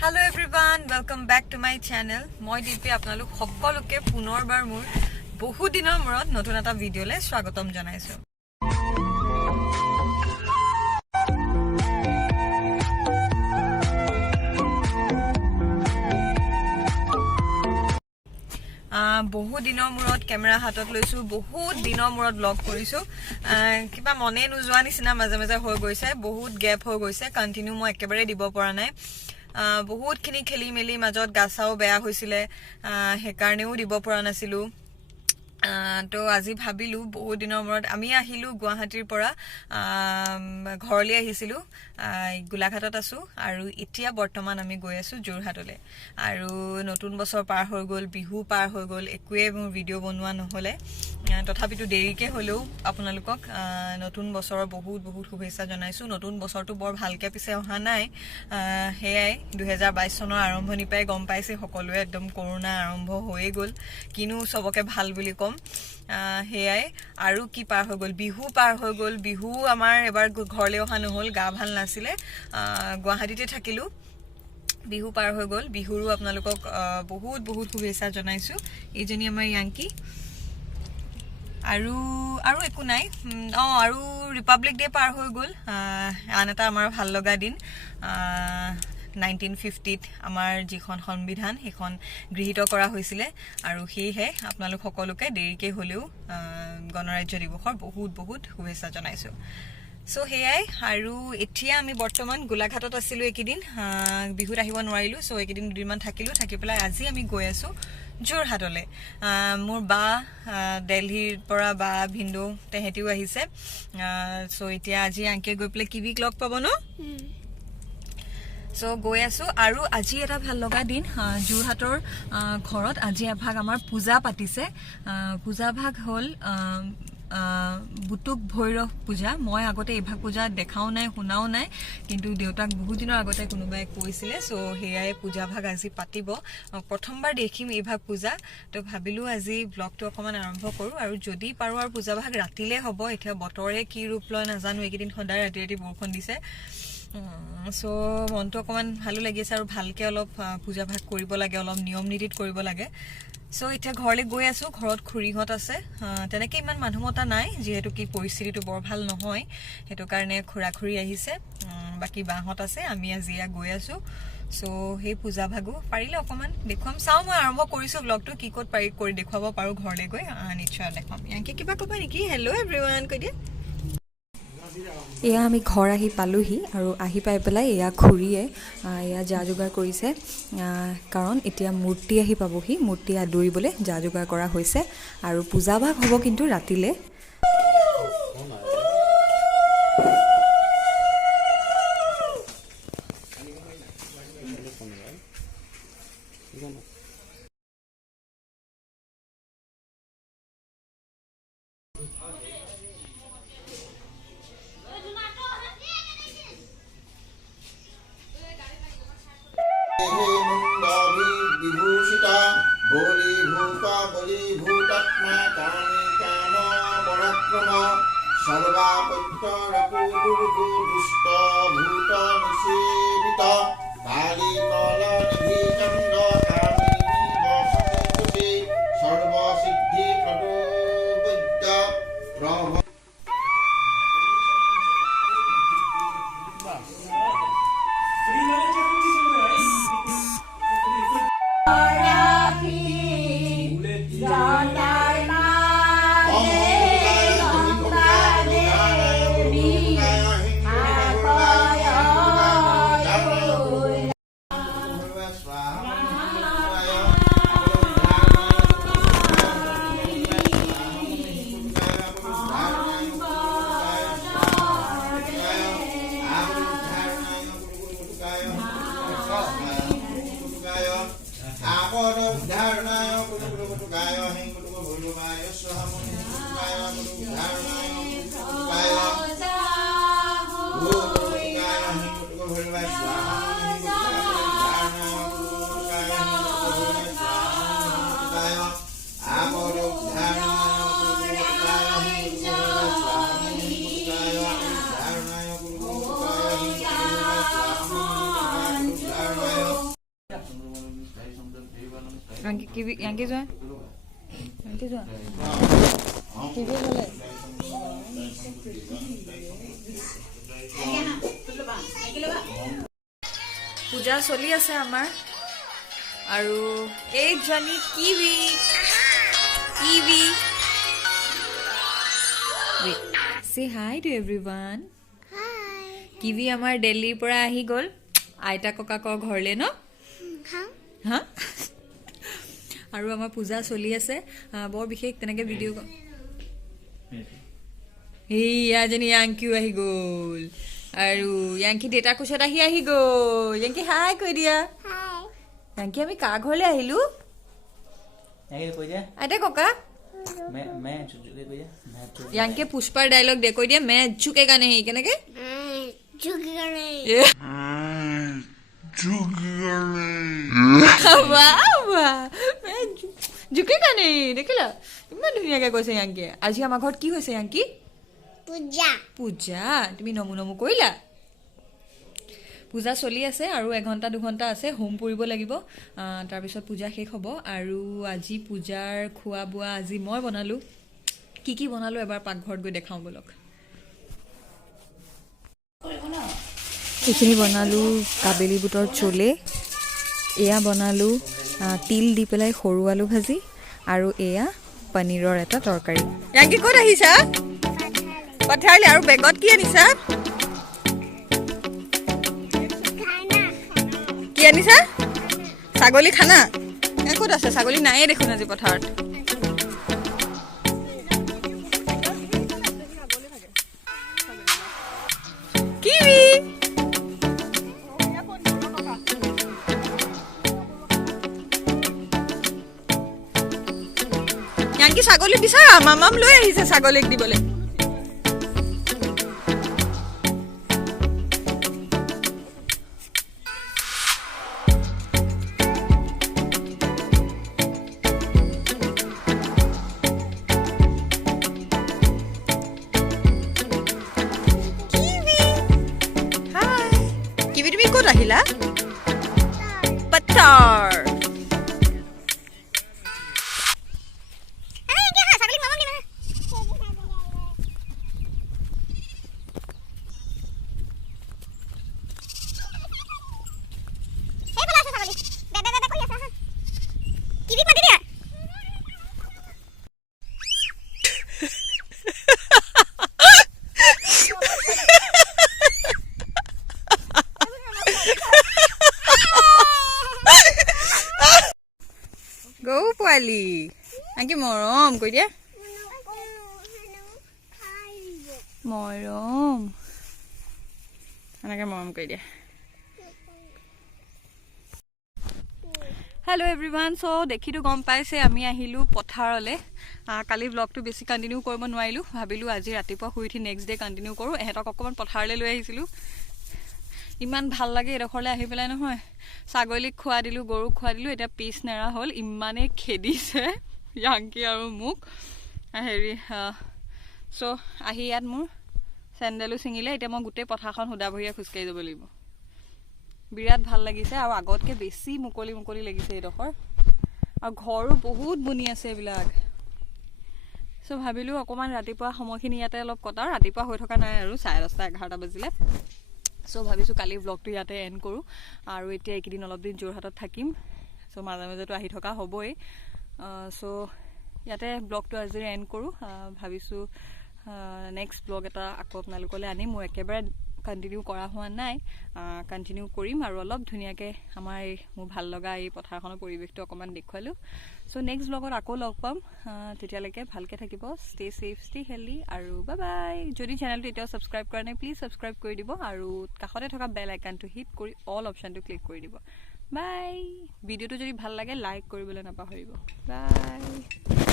Hello everyone, welcome back to my channel. মই দীপে আপোনালোক সকলোকে পুনৰবাৰ মোৰ বহু দিনৰ মূৰত নতুন এটা ভিডিঅ'লে স্বাগতম জনাইছো। বহুত দিনৰ মূৰত কেমেৰা হাতত লৈছো, বহুত দিনৰ মূৰত ব্লগ কৰিছো। কিবা মনে নোযোৱা নিচিনা মাজে মাজে হৈ গৈছে, বহুত গেপ হৈ গৈছে, কন্টিনিউ মই একেবাৰে দিব পৰা নাই। বহুত খিনি খেলি মেলি মাজত গাছাও বেয়া হৈছিলে, হেকাৰণেও দিব পৰা নাছিলো। তো আজি ভাবিলো বহুত দিনৰ মূৰত আমি আহিলো গুৱাহাটীৰ পৰা, ঘৰলৈ আহিছিলো, গোলাঘাটত আছো আৰু এতিয়া বৰ্তমান আমি গৈ আছো যোৰহাটলৈ। আৰু নতুন বছৰ পাৰ হৈ গ'ল, বিহু পাৰ হৈ গ'ল, একোৱে মোৰ ভিডিঅ' বনোৱা নহ'লে। তথাপিতো দেৰিকে হ'লেও আপোনালোকক নতুন বছৰৰ বহুত বহুত শুভেচ্ছা জনাইছো। নতুন বছৰটো বৰ ভালকে পিছে অহা নাই, সেয়াই 2022 চনৰ আৰম্ভণি পাই গম পাইছে সকলোৱে, একদম কৰোণা আৰম্ভ হৈয়ে গ'ল, কিনো চবকে ভাল বুলি কম। সেয়াই আৰু কি পাৰ হৈ গ'ল, বিহু পাৰ হৈ গ'ল। বিহু আমাৰ এবাৰ ঘৰলৈ অহা নহ'ল, গা ভাল নাছিলে, গুৱাহাটীতে থাকিলো। বিহু পাৰ হৈ গ'ল, বিহুৰো আপোনালোকক বহুত বহুত শুভেচ্ছা জনাইছো। এইজনী আমাৰ য়াংকি। আৰু আৰু একো নাই। আৰু ৰিপাব্লিক ডে পাৰ হৈ গ'ল, আন এটা আমাৰ ভাল লগা দিন। 1950ত আমাৰ যিখন সংবিধান সেইখন গৃহীত কৰা হৈছিলে, আৰু সেয়েহে আপোনালোক সকলোকে দেৰিকে হ'লেও গণৰাজ্য দিৱসৰ বহুত বহুত শুভেচ্ছা জনাইছো। সো সেয়াই। আৰু এতিয়া আমি বৰ্তমান গোলাঘাটত আছিলো এইকেইদিন, বিহুত আহিব নোৱাৰিলো, সো এইকেইদিন দুদিনমান থাকিলো, থাকি পেলাই আজি আমি গৈ আছো যোৰহাটলৈ। মোৰ বা দিল্লীৰ পৰা বা ভিন্দু তেহেঁতিও আহিছে। সো এতিয়া আজি আংকে গৈ পেলাই কিবিক লগ পাব ন, সো গৈ আছো। আৰু আজি এটা ভাল লগা দিন, যোৰহাটৰ ঘৰত আজি এভাগ আমাৰ পূজা পাতিছে। পূজা ভাগ হ'ল বুটুক ভৈৰৱ পূজা। মই আগতে এইভাগ পূজা দেখাও নাই, শুনাও নাই, কিন্তু দেউতাক বহুত দিনৰ আগতে কোনোবাই কৈছিলে। সো সেয়াই পূজা ভাগ আজি পাতিব, প্ৰথমবাৰ দেখিম এইভাগ পূজা। তো ভাবিলো আজি ব্লগটো অকণমান আৰম্ভ কৰো, আৰু যদি পাৰো আৰু পূজা ভাগ ৰাতিলে হ'ব। এতিয়া বতৰে কি ৰূপ লয় নাজানো, এইকেইদিন সদায় ৰাতি ৰাতি বৰষুণ দিছে। সো মনটো অকণমান ভালো লাগিছে, আৰু ভালকে অলপ পূজা ভাগ কৰিব লাগে, অলপ নিয়ম নীতিত কৰিব লাগে। সো এতিয়া ঘৰলৈ গৈ আছো, ঘৰত খুৰীহঁত আছে। তেনেকে ইমান মানুহ মতা নাই, যিহেতু কি পৰিস্থিতিটো বৰ ভাল নহয়, সেইটো কাৰণে খুৰা খুৰী আহিছে, বাকী বাহঁত আছে। আমি আজি গৈ আছো। সো সেই পূজা ভাগো পাৰিলে অকণমান দেখুৱাম, চাওঁ। মই আৰম্ভ কৰিছো ব্লগটো, কি ক'ত পাৰি কৰি দেখুৱাব পাৰো ঘৰলৈ গৈ, নিশ্চয় দেখুৱাম। ইয়াকে কিবা ক'বা নেকি? হেল্ল' এভৰিৱান কৈ দিয়া। এয়া আমি ঘৰ আহি পালোহি, আৰু আহি পাই পেলাই এয়া খুৰীয়ে এয়া যা যোগাৰ কৰিছে, কাৰণ এতিয়া মূৰ্তি আহি পাবহি। মূৰ্তি আদৰিবলৈ যা যোগাৰ কৰা হৈছে, আৰু পূজা ভাগ হ'ব কিন্তু ৰাতিলৈ। বিভূষিতা বলিভূতা বলিভূতাত্মা কামী কাম পরাক্রম সর্বাপত্যরকুদুর্গুদুষ্ট ভূত নিষেবিত কালী কলনিধি চন্দ্র কামিনী বসতি সর্বসিদ্ধি প্রদোবিদ্যা প্রভ Yankee যোৱা কিবি গ'লে পূজা চলি আছে আমাৰ আৰু এই জনি কিবি say hi to everyone. Hi. কিবি আমাৰ দিল্লীৰ পৰা আহি গ'ল আইতা ককাকৰ ঘৰলে ন হা আৰু আমাৰ পূজা চলি আছে বৰ বিশেষ তেনেকে ভিডিঅ' এইয়া যেনি য়াংকিও আহি গ'ল আৰু য়াংকি দেউতাৰ কোচত আহি গ'ল য়াংকি হাই কৈ দিয়া Hi. য়াংকি আমি কাৰ ঘৰলে আহিলো আইতা ককা য়াংকি পুষ্পাৰ ডাইলগ দে কৈ দিয়া মে ঝুকেগা নেহি কেনেকে ঝুকেগা নেহি দেখিলা ইমান ধুনীয়াকে কৈছে য়াংকিয়ে আজি আমাৰ ঘৰত কি হৈছে য়াংকি পূজা তুমি নমু কৰিলা পূজা চলি আছে আৰু 1 ঘণ্টা 2 ঘণ্টা আছে হোম পৰিব লাগিব তাৰপিছত পূজা শেষ হ'ব আৰু আজি পূজাৰ খোৱা বোৱা আজি মই বনালো কি বনালো এবাৰ পাকঘৰত গৈ দেখাও বলক এইখিনি বনালো কাবেলি বুটৰ চোলে এয়া বনালো তিল দি পেলাই সৰু আলু ভাজি আৰু এয়া পনীৰৰ এটা তৰকাৰী য়াংকি ক'ত আহিছা পথাৰলে আৰু বেগত কি আনিছা কি আনিছা ছাগলী খানা ক'ত আছে ছাগলী নাইয়ে দেখোন আজি পথাৰত কিবি য়াংকি ছাগলী বিচাৰা মামাম লৈ আহিছে ছাগলীক দিবলৈ ক'ত আহিলা পথাৰ গৌ পোৱালি আনকি মৰম কৈ দিয়া মৰম এনেকে মৰম কৈ দিয়া হেল্ল' এভৰিৱান চ' দেখিতো গম পাইছে আমি আহিলোঁ পথাৰলৈ কালি ব্লগটো বেছি কণ্টিনিউ কৰিব নোৱাৰিলোঁ ভাবিলোঁ আজি ৰাতিপুৱা শুই উঠি নেক্সট ডে কণ্টিনিউ কৰোঁ এহেঁতক অকণমান পথাৰলৈ লৈ আহিছিলোঁ ইমান ভাল লাগে এডোখৰলৈ আহি পেলাই নহয় ছাগলীক খোৱা দিলোঁ গৰুক খোৱা দিলোঁ এতিয়া পিছ নেৰা হ'ল ইমানেই খেদিছে য়াংকি আৰু মোক হেৰি চ' আহি ইয়াত মোৰ চেণ্ডেলো ছিঙিলে এতিয়া মই গোটেই পথাৰখন সুদা ভৰিয়ে খোজকাঢ়ি যাব লাগিব বিৰাট ভাল লাগিছে আৰু আগতকৈ বেছি মুকলি লাগিছে এইডোখৰ আৰু ঘৰো বহুত বনি আছে এইবিলাক চ' ভাবিলোঁ অকণমান ৰাতিপুৱা সময়খিনি ইয়াতে অলপ কটাও ৰাতিপুৱা হৈ থকা নাই আৰু 10:30 11টা বাজিলে চ' ভাবিছোঁ কালি ব্লগটো ইয়াতে এণ্ড কৰোঁ আৰু এতিয়া এইকেইদিন অলপ দিন যোৰহাটত থাকিম চ' মাজে মাজেতো আহি থকা হ'বই চ' ইয়াতে ব্লগটো আজি এণ্ড কৰোঁ ভাবিছোঁ নেক্সট ব্লগ এটা আকৌ আপোনালোকলৈ আনিম মোৰ একেবাৰে কণ্টিনিউ কৰা হোৱা নাই কণ্টিনিউ কৰিম আৰু অলপ ধুনীয়াকৈ আমাৰ মোৰ ভাল লগা এই পথাৰখনৰ পৰিৱেশটো অকণমান দেখুৱালোঁ চ' নেক্সট ব্লগত আকৌ লগ পাম তেতিয়ালৈকে ভালকৈ থাকিব ষ্টে ছেফ ষ্টে হেল্ডি আৰু বাই বাই যদি চেনেলটো এতিয়াও ছাবস্ক্ৰাইব কৰা নাই প্লিজ ছাবস্ক্ৰাইব কৰি দিব আৰু কাষতে থকা বেল আইকনটো হিট কৰি অল অপশ্যনটো ক্লিক কৰি দিব বাই ভিডিঅ'টো যদি ভাল লাগে লাইক কৰিবলৈ নাপাহৰিব বাই